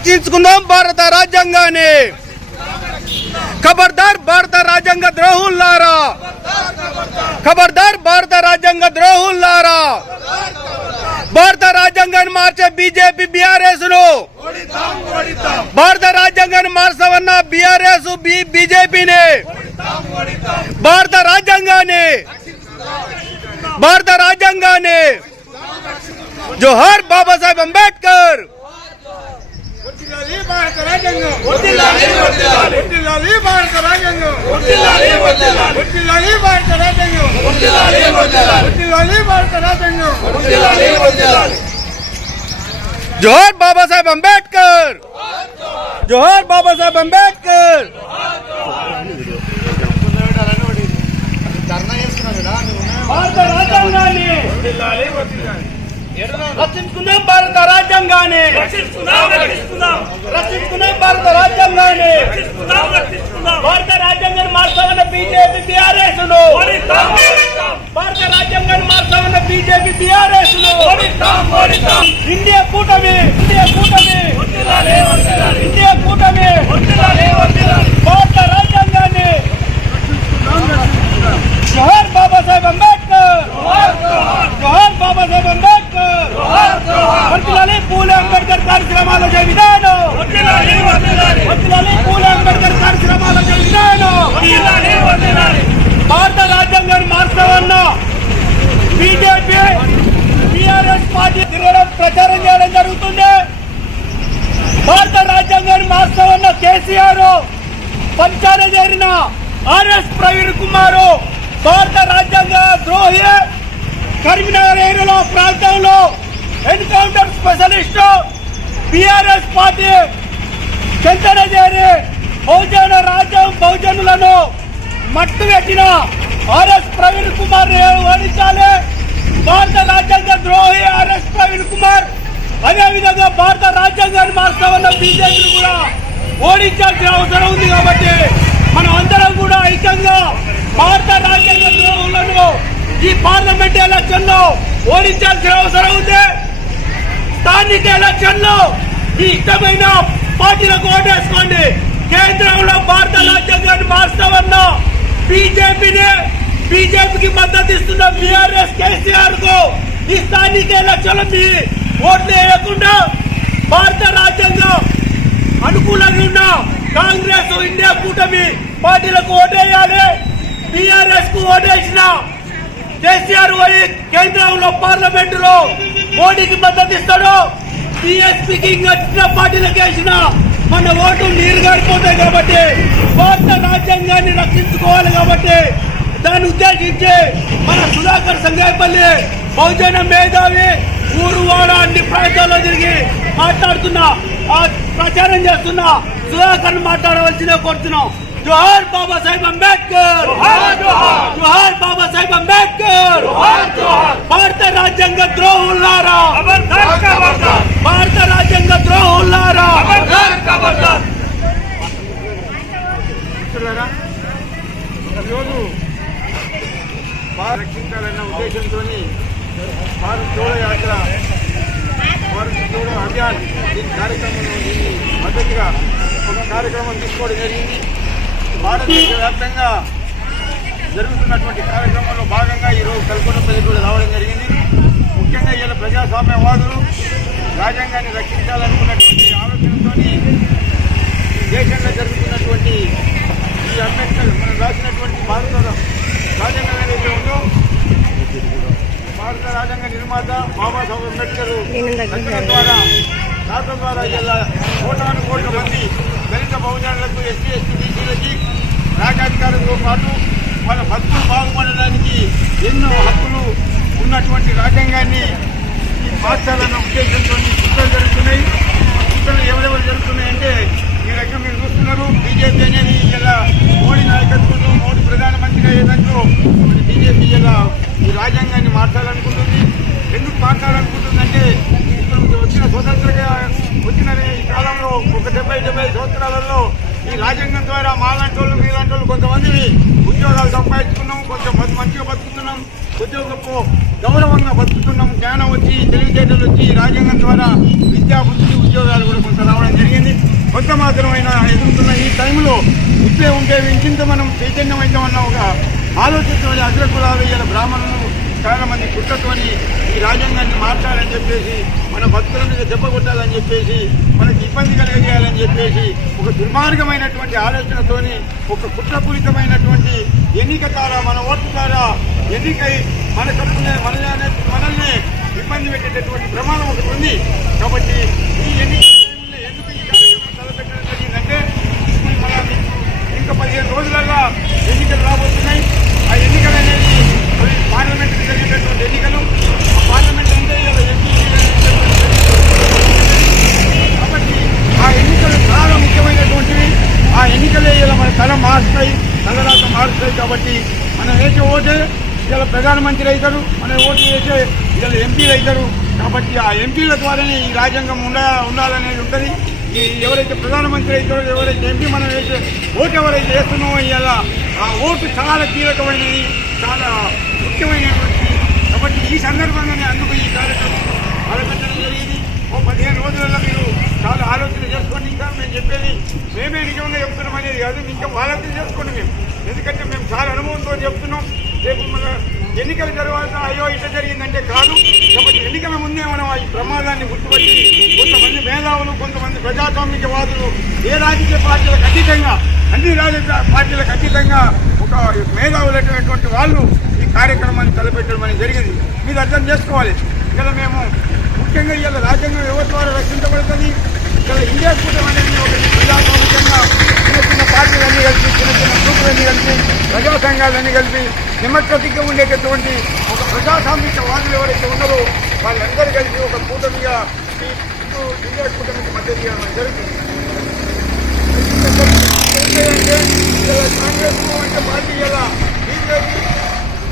రక్షించుకుందాం భారత రాజ్యాంగాన్ని. ఖబర్దార్ భారత రాజ్యాంగ ద్రోహుల్లారా. ఖబర్దార్ భారత రాజ్యాంగ ద్రోహుల్లారా. భారత రాజ్యాంగాన్ని మార్చే బీజేపీ బీఆర్ఎస్ను భారత రాజ్యాంగాన్ని మార్చవన్న బీఆర్ఎస్ బీజేపీని. భారత రాజ్యాంగాన్ని. భారత రాజ్యాంగాన్ని. జోహార్ బాబాసాహెబ్ అంబేద్కర్. వర్ధిల్లాలి భారత రాజ్యాంగం వర్ధిల్లాలి, వర్ధిల్లాలి. వర్ధిల్లాలి భారత రాజ్యాంగం వర్ధిల్లాలి, వర్ధిల్లాలి. వర్ధిల్లాలి భారత రాజ్యాంగం వర్ధిల్లాలి, వర్ధిల్లాలి. వర్ధిల్లాలి భారత రాజ్యాంగం వర్ధిల్లాలి, వర్ధిల్లాలి. జోహార్ బాబాసాహెబ్ అంబేద్కర్ జోహార్ బాబాసాహెబ్ అంబేద్కర్ భారత రాజ్యాంగాన్ని రక్షించుకుందాం భారత రాజ్యాంగాన్ని. రక్షించుకుందాం భారత రాజ్యాంగాన్ని. భారత రాజ్యాంగాన్ని మార్చాలన్న బీజేపీ ఓడిస్తాం భారత రాజ్యాంగాన్ని మార్చాలన్న బీజేపీ ఓడిస్తాం ఇండియా కూటమి ఇండియా కూటమి వర్ధిల్లాలి వర్ధిల్లాలి భారత రాజ్యాంగాన్ని జోహార్ బాబాసాహెబ్ అంబేద్కర్ జోహార్ బాబాసాహెబ్ అంబేద్కర్ వర్తిలాలి పూలే అంబేద్కర్ కార్యక్రమాల జయ విధానం వర్ధిల్లాలి వర్ధిల్లాలి వర్తిలాలి పూలే అంబేద్కర్ కార్యక్రమాల జయ విధానం వర్ధిల్లాలి వర్ధిల్లాలి భారత రాజ్యాంగాన్ని మార్చామన్న బీజేపీ టీఆర్ఎస్ పార్టీ తిరగడం ప్రచారం చేయడం జరుగుతుంది భారత రాజ్యాంగాన్ని మార్చామన్న కేసీఆర్ పంచాల చేరిన ఆర్ఎస్ ప్రవీణ్ కుమార్ భారత రాజ్యాంగ ద్రోహి కరీంనగర్ ఏరియాలో ప్రాంతంలో ఎన్కౌంటర్ స్పెషలిస్ట్ బీఆర్ఎస్ పార్టీ చెంతన చేరి బహుజన రాజ్యం బహుజనులను మట్టు పెట్టిన ఆర్ఎస్ ప్రవీణ్ కుమార్ ఓడించాలి. భారత రాజ్యాంగ ద్రోహి ఆర్ఎస్ ప్రవీణ్ కుమార్. అదే విధంగా భారత రాజ్యాంగాన్ని మార్చామన్న బీజేపీని కూడా ఓడించాల్సిన అవసరం ఉంది కాబట్టి మనం అందరం కూడా ఐక్యంగా భారత రాజ్యాంగ ద్రోహులను ఈ పార్లమెంట్ ఎలక్షన్లో ఓడించాల్సిన అవసరం ఉంది. స్థానిక ఎలక్షన్లో ఈ ఇష్టమైన పార్టీలకు ఓటేసుకోండి. కేంద్రంలో భారత రాజ్యాంగాన్ని మార్చామన్న బీజేపీని బీజేపీకి మద్దతు ఇస్తున్న బీఆర్ఎస్ కేసీఆర్కు ఈ స్థానిక ఎలక్షన్ మీ ఓట్లు వేయకుండా భారత రాజ్యాంగం అనుకూలంగా ఉన్న కాంగ్రెస్ ఇండియా కూటమి పార్టీలకు ఓటేయాలి. బీఆర్ఎస్కు ఓటేసిన కేసీఆర్ పోయి కేంద్రంలో పార్లమెంట్లో మోడీకి మద్దతు ఇస్తాడు. టీఎస్పీకి వచ్చిన పార్టీలకు వేసిన మన ఓటు నీరు గారిపోతాయి కాబట్టి భారత రాజ్యాంగాన్ని రక్షించుకోవాలి కాబట్టి దాన్ని ఉద్దేశించి మన సుధాకర్ సంగాయపల్లి బహుజన మేధావి ఊరు వాడ అన్ని ప్రాంతాల్లో తిరిగి మాట్లాడుతున్నా ఆ ప్రచారం చేస్తున్నా. సుధాకర్ మాట్లాడవలసిందే కోరుతున్నాం. జోహార్ బాబాసాహెబ్ అంబేద్కర్! జోహార్ బాబాసాహెబ్ అంబేద్కర్! భారత రాజ్యాంగ ఖబర్దార్ భారత రాజ్యాంగ ఈరోజు భారత రక్షించాలన్న ఉద్దేశంతో భారత్ జోడో యాత్ర భారత్ జోడో అభియాన్ దీని కార్యక్రమంలో దీన్ని మద్దతుగా కార్యక్రమం తీసుకోవడం జరిగింది. భారతదేశ వ్యాప్తంగా జరుగుతున్నటువంటి కార్యక్రమంలో భాగంగా ఈరోజు కల్కొండపల్లి కూడా రావడం జరిగింది. ముఖ్యంగా ఇలా ప్రజాస్వామ్యవాదులు రాజ్యాంగాన్ని రక్షించాలనుకున్నటువంటి ఆలోచనతో దేశంలో జరుగుతున్నటువంటి ఈ అంబేద్కర్ మనం రాసినటువంటి భారత రాజ్యాంగం ఏదైతే ఉందో భారత రాజ్యాంగ నిర్మాత బాబాసాహెబ్ అంబేద్కర్ ద్వారా రాష్ట్రం ద్వారా ఇలా కోటాను కోట్ల మంది దళిత బహుజనులకు ఎస్సీ ఎస్టీ బీసీలకి రాజ్యాధికారులతో పాటు వాళ్ళ బతుకులు బాగుపడడానికి ఎన్నో హక్కులు ఉన్నటువంటి రాజ్యాంగాన్ని ఈ మార్చాలన్న ఉద్దేశంతో కుట్రలు జరుగుతున్నాయి. కుట్రలు ఎవరెవరు జరుగుతున్నాయంటే ఈ రకంగా మీరు చూస్తున్నారు. బీజేపీ అనేది ఇలా మోడీ నాయకత్వంలో మోడీ ప్రధానమంత్రి అయ్యేటట్టు మరి బీజేపీ ఇలా ఈ రాజ్యాంగాన్ని మార్చాలనుకుంటుంది. ఒక సంవత్సరాలలో ఈ రాజ్యాంగం ద్వారా మాలాంటి వాళ్ళు మీలాంటి వాళ్ళు కొంతమందిని ఉద్యోగాలు సంపాదించుకున్నాం కొంచెం మంది మంచిగా బతుకుతున్నాం ఉద్యోగపు గౌరవంగా బతుకుతున్నాం. జ్ఞానం వచ్చి తెలివితేటలు వచ్చి రాజ్యాంగం ద్వారా విద్యా బుద్ధి ఉద్యోగాలు కూడా కొంత రావడం జరిగింది. కొంత మాత్రమైన ఎదుగుతున్న ఈ టైంలో ఇట్లే ఉంటే ఇంకింత మనం చైతన్యమైతామన్న ఒక ఆలోచించే అగ్రకులాలు ఇలా బ్రాహ్మణులు చాలా మంది కుట్రతోని ఈ రాజ్యాంగాన్ని మార్చాలని చెప్పేసి మన భక్తుల మీద దెబ్బ కొట్టాలని చెప్పేసి మనకి ఇబ్బంది కలిగజేయాలని చెప్పేసి ఒక దుర్మార్గమైనటువంటి ఆలోచనతోని ఒక కుట్రపూరితమైనటువంటి ఎన్నిక ద్వారా మన ఓటు ద్వారా ఎన్నికై మన కడుపునే మనల్ని మనల్ని ఇబ్బంది పెట్టేటటువంటి ప్రమాదం ఒకటి ఉంది. కాబట్టి ఈ ఎన్నిక ఎందుకు ఈ కార్యక్రమం తలపెట్టడం జరిగిందంటే ఇంకా పదిహేను రోజులలో ఎన్నికలు రాబోతున్నాయి. ఆ ఎన్నికలు అనేది అవి పార్లమెంట్కి జరిగేటటువంటి ఎన్నికలు ఆ పార్లమెంట్ అంటే ఇలా ఎంపీ కాబట్టి ఆ ఎన్నికలు చాలా ముఖ్యమైనటువంటివి ఆ ఎన్నికలే ఇలా మన తల మారుస్తాయి తలరాత మారుస్తాయి కాబట్టి మనం వేసే ఓటే ఇలా ప్రధానమంత్రి అవుతారు మనం ఓటు వేసే ఇలా ఎంపీలు అవుతారు కాబట్టి ఆ ఎంపీల ద్వారానే ఈ రాజ్యాంగం ఉండ ఉండాలనేది ఉంటుంది. ఈ ఎవరైతే ప్రధానమంత్రి అవుతారో ఎవరైతే ఎంపీ మనం వేసే ఓటు ఎవరైతే వేస్తున్నామో ఇలా ఆ ఓటు చాలా కీలకమైనది చాలా ముఖ్యమైనటువంటి. కాబట్టి ఈ సందర్భంగానే అందుకు ఈ కార్యక్రమం మొదలుపెట్టడం జరిగింది. ఓ పదిహేను రోజులలో మీరు చాలా ఆలోచన చేసుకోండి. ఇంకా మేము చెప్పేది మేమే నిజంగా చెప్తున్నాం అనేది కాదు ఇంకా ఆలోచన చేసుకోండి మేము. ఎందుకంటే మేము చాలా అనుభవంతో చెప్తున్నాం. రేపు ఎన్నికల తర్వాత అయ్యో ఇట జరిగిందంటే కాదు. కాబట్టి ఎన్నికల ముందే మనం ఈ ప్రమాదాన్ని గుర్తుపట్టి కొంతమంది మేధావులు కొంతమంది ప్రజాస్వామికవాదులు ఏ రాజకీయ పార్టీలకు అతీతంగా అన్ని రాజకీయ పార్టీలకు అతీతంగా ఒక మేధావులైనటువంటి వాళ్ళు ఈ కార్యక్రమాన్ని తలపెట్టడం అనేది జరిగింది. మీరు అర్థం చేసుకోవాలి. ఇలా మేము ముఖ్యంగా ఇలా రాజ్యాంగం ఎవరి ద్వారా రక్షించబడుతుంది. ఇక్కడ ఇండియా కూటమి అనేది ఒక ప్రజాస్వామికంగా చిన్న చిన్న పార్టీలన్నీ కలిపి చిన్న చిన్న గ్రూపులన్నీ కలిపి ప్రజా సంఘాలన్నీ కలిపి డెమోక్రటిక్గా ఉండేటటువంటి ఒక ప్రజాస్వామిక వాదులు ఎవరైతే ఉన్నారో వాళ్ళందరూ కలిపి ఒక కూటమిగా ఈ ఇండియా కూటమికి మద్దతు ఇవ్వడం జరుగుతుంది కాంగ్రెస్ అంటే పార్టీ ఎలా బీజేపీ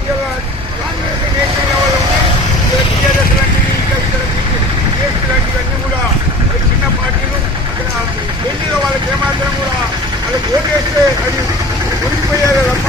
ఇలా కాంగ్రెస్ నేషనల్ లెవెల్ ఉన్నాయి ఇలా టీఆర్ఎస్ లాంటివి ఇంకా ఇక్కడ బీఎస్పీ లాంటివన్నీ కూడా అవి చిన్న పార్టీలు ఇక్కడ ఢిల్లీలో వాళ్ళకి ఏమాత్రం కూడా వాళ్ళకి ఓటు వేస్తే అది మునిగిపోయేదే తప్ప